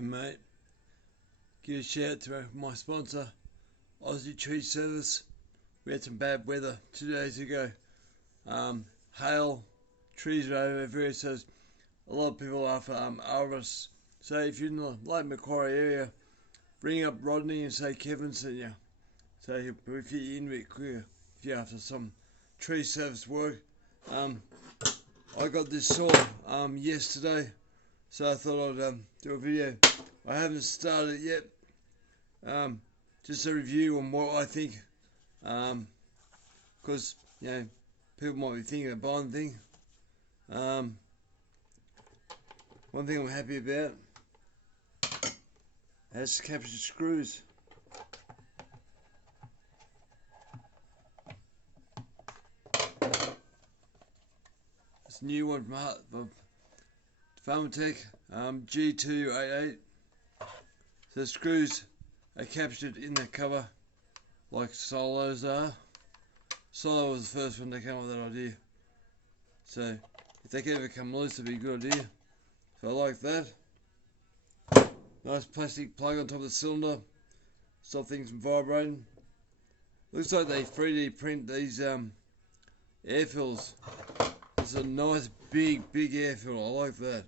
Hey mate, give a shout out to my sponsor, Aussie Tree Service. We had some bad weather 2 days ago. Hail, trees are over everywhere, so a lot of people are after arborists. So if you're in the Lake Macquarie area, ring up Rodney and say Kevin sent you. So he'll get you in a bit quicker if you're after some tree service work. I got this saw yesterday, so I thought I'd do a video. I haven't started it yet. Just a review on what I think, because people might be thinking of buying the thing. One thing I'm happy about, it has captured screws. It's a new one from Pharmatech, G288. So the screws are captured in the cover like Solo's are. Solo was the first one to come up with that idea. So if they could ever come loose, it'd be a good idea. So I like that. Nice plastic plug on top of the cylinder. Stop things from vibrating. Looks like they 3D print these air filters. It's a nice big air filter. I like that.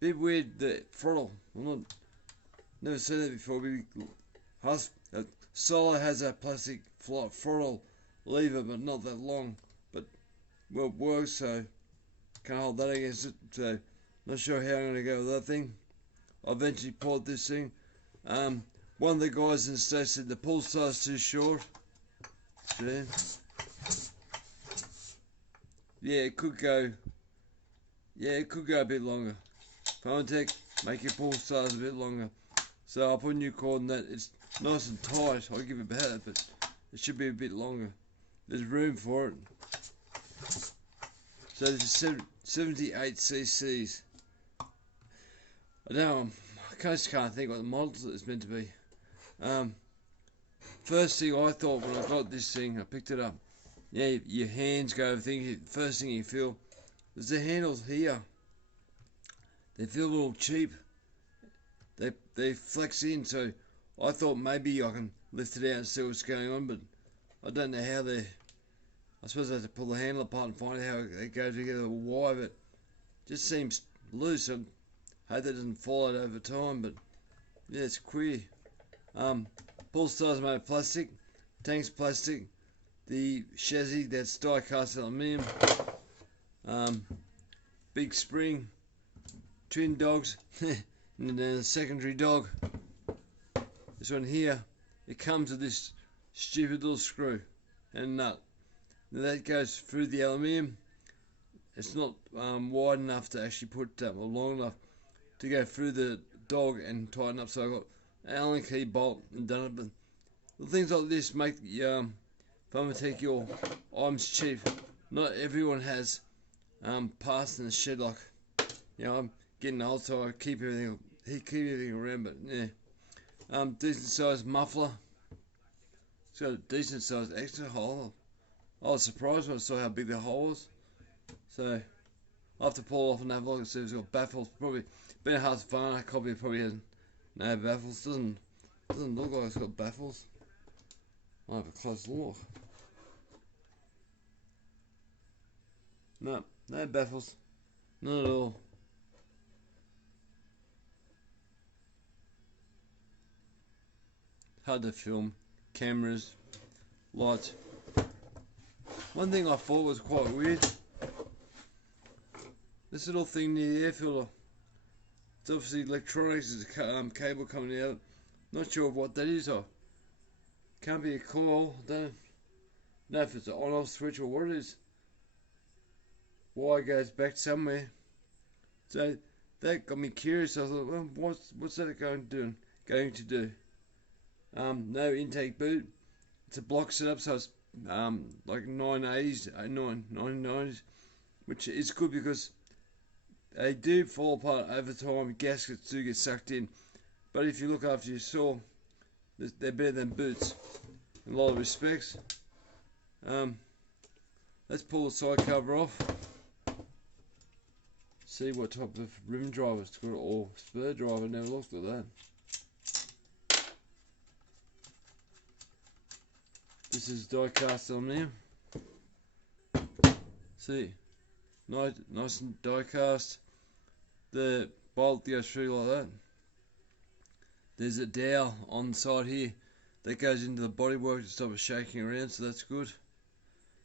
Bit weird, the throttle. Never seen that before. Solo has a plastic throttle lever, but not that long. But well, it works, so can't hold that against it. So not sure how I'm gonna go with that thing. I'll eventually port this thing. One of the guys in the States said the pull size too short. See? Yeah, it could go. Yeah, it could go a bit longer. Pharmatech, make your pull size a bit longer. So I'll put a new cord in that. It's nice and tight. I'll give it better, but it should be a bit longer. There's room for it. So this is 78 cc's. I don't know. I just can't think what the model is meant to be. First thing I thought when I got this thing, I picked it up. Yeah, your hands go over things. First thing you feel, there's the handles here. They feel a little cheap. They flex in, so I thought maybe I can lift it out and see what's going on, but I don't know how they. I suppose I have to pull the handle apart and find out how they go together. Why, but it just seems loose. I hope that doesn't fall out over time, but yeah, it's queer. Pull size made of plastic, tank's plastic. The chassis, that's die cast aluminium. Big spring, twin dogs, and then a secondary dog. This one here, it comes with this stupid little screw and nut. Now that goes through the aluminium. It's not wide enough to actually put, or long enough to go through the dog and tighten up. So I got an Allen key bolt and done it. But things like this make Pharmatech your items cheap. Not everyone has parts in the shed. Like, I'm getting old, so I keep everything around. But yeah, decent sized muffler. It's got a decent sized extra hole. I was surprised when I saw how big the hole was. So I'll have to pull off and have a look and see if it's got baffles. Probably been a hard to find. A copy probably has no baffles. Doesn't look like it's got baffles. I'll have a close look. No baffles. Not at all. Hard to film. Cameras. Lights. One thing I thought was quite weird. This little thing near the air filter. It's obviously electronics. There's a cable coming out. Not sure what that is. Can't be a coil. Don't know if it's an on-off switch or what it is. Wire goes back somewhere. So that got me curious. I thought, well, what's that going to do? No intake boot. It's a block setup, so it's like 980s, 990s, which is good because they do fall apart over time. Gaskets do get sucked in, but if you look after your saw, they're better than boots in a lot of respects. Let's pull the side cover off. see what type of rim drive it's got, or spur drive. I never looked at that. This is die cast on there. See, nice and die cast. The bolt goes through like that. There's a dowel on the side here that goes into the bodywork to stop it shaking around, so that's good.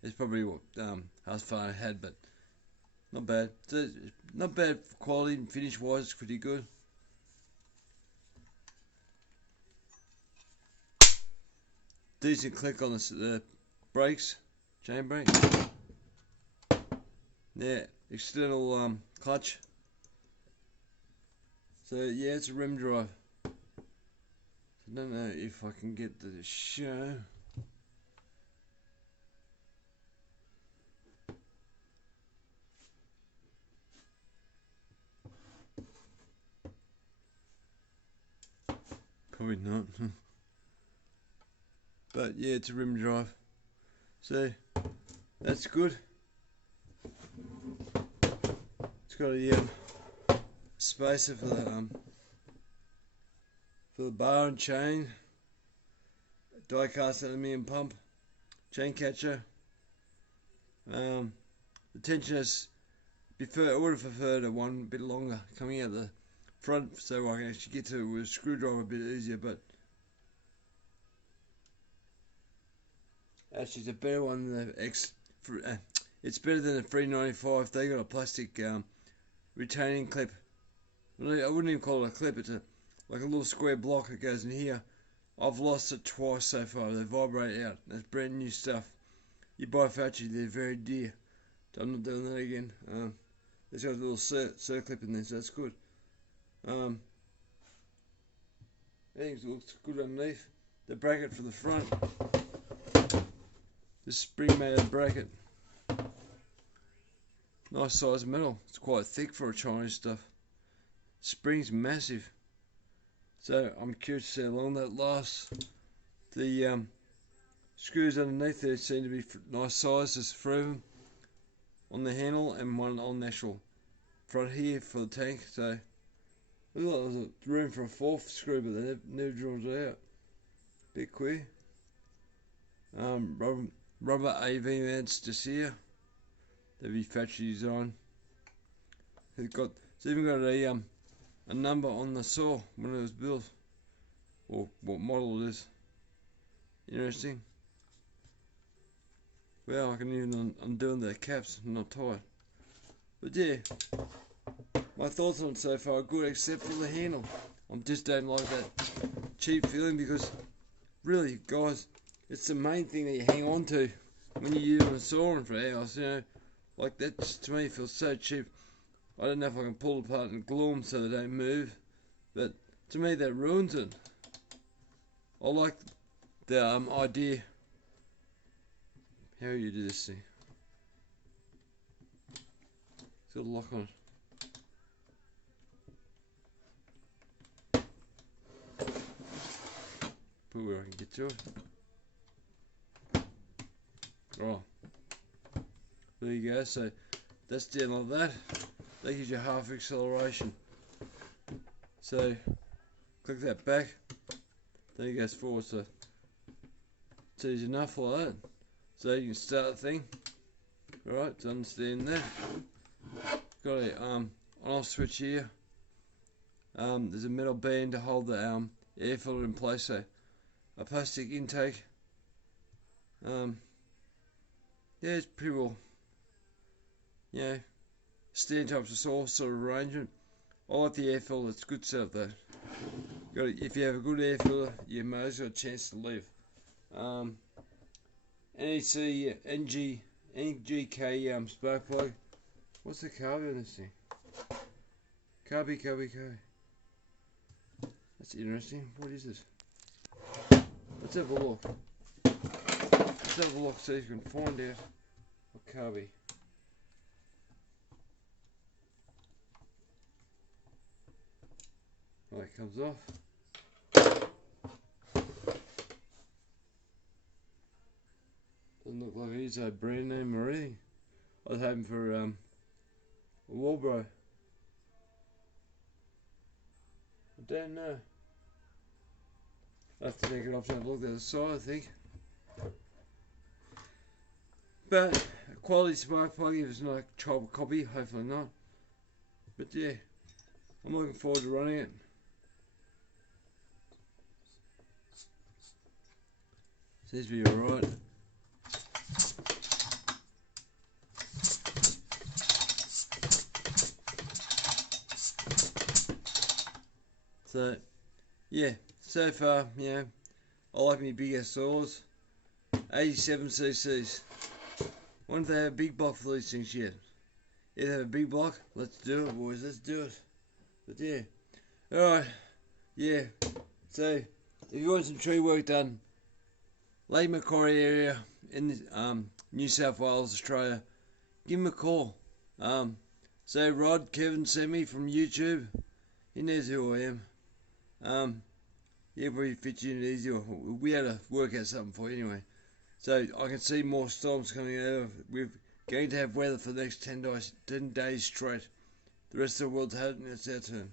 It's probably what half far I had, but not bad. So, not bad quality and finish wise, it's pretty good. Decent click on the brakes, chain brake. Yeah, external clutch. So yeah, it's a rim drive. I don't know if I can get the show. Probably not. But yeah, it's a rim drive. So that's good. It's got a spacer for the bar and chain, die cast aluminium pump, chain catcher. The tension is I would have preferred a one bit longer coming out the front, so I can actually get to it with a screwdriver a bit easier. But actually, it's a better one than the X. It's better than the 395. They got a plastic retaining clip. I wouldn't even call it a clip. It's like a little square block that goes in here. I've lost it twice so far. They vibrate out. That's brand new stuff. You buy factory, they're very dear. So I'm not doing that again. It's got a little circlip in there, so that's good. Everything looks good underneath. The bracket for the front. This spring mounted bracket. Nice size of metal. It's quite thick for a Chinese stuff. Spring's massive. So I'm curious to see how long that lasts. The screws underneath there seem to be nice size. There's 3 of them on the handle and 1 on the actual front here for the tank. So looks like there's room for a 4th screw, but they never draws it out. Bit queer. Rubber AV mounts just here. They'll be factory design. It's even got a number on the saw when it was built, or what model it is. Interesting. Well, I can even undo the caps, I'm not tired. But yeah, my thoughts on it so far are good, except for the handle. I just don't like that cheap feeling, because really, guys, it's the main thing that you hang on to when you're using a sawing for hours. You know, like that just, to me, feels so cheap. I don't know if I can pull it apart and glue them so they don't move, but to me that ruins it. I like the idea. How you do this thing? It's got a lock on it. Put where I can get to it. Oh, there you go. So that's down like that. That gives you half acceleration. So click that back. Then it goes forward. So it's easy enough like that. So you can start the thing. Alright, to understand that. Got a on-off switch here. There's a metal band to hold the air filter in place. So a plastic intake. Yeah, it's pretty well. You know, stand types of saw sort of arrangement. I like the air filter. It's good setup though. If you have a good air filter, you most got a chance to live. NEC NGK spark plug. What's the carb in this thing? Carby. That's interesting. What is this? Let's have a look. Let's have a look so you can find out what carby. Oh, it comes off. Doesn't look like it is a brand name already. I was hoping for a Walbro. don't know. I'll have to take it off and have a look at the side, I think. But a quality spark plug if it's not a child copy, hopefully not. But yeah, I'm looking forward to running it. Seems to be alright. So, yeah, so far, I like me bigger saws. 87 cc's. Wonder if they have a big block for these things yet. If they have a big block, let's do it, boys, let's do it. But yeah, alright, yeah, so if you want some tree work done, Lake Macquarie area in New South Wales, Australia, give him a call. So Rod, Kevin sent me from YouTube. He knows who I am. Yeah, probably fit you in easy. We had to work out something for you anyway. So I can see more storms coming out. We're going to have weather for the next 10 days straight. The rest of the world's had it and it's our turn.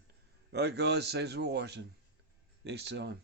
Right guys, thanks for watching. Next time.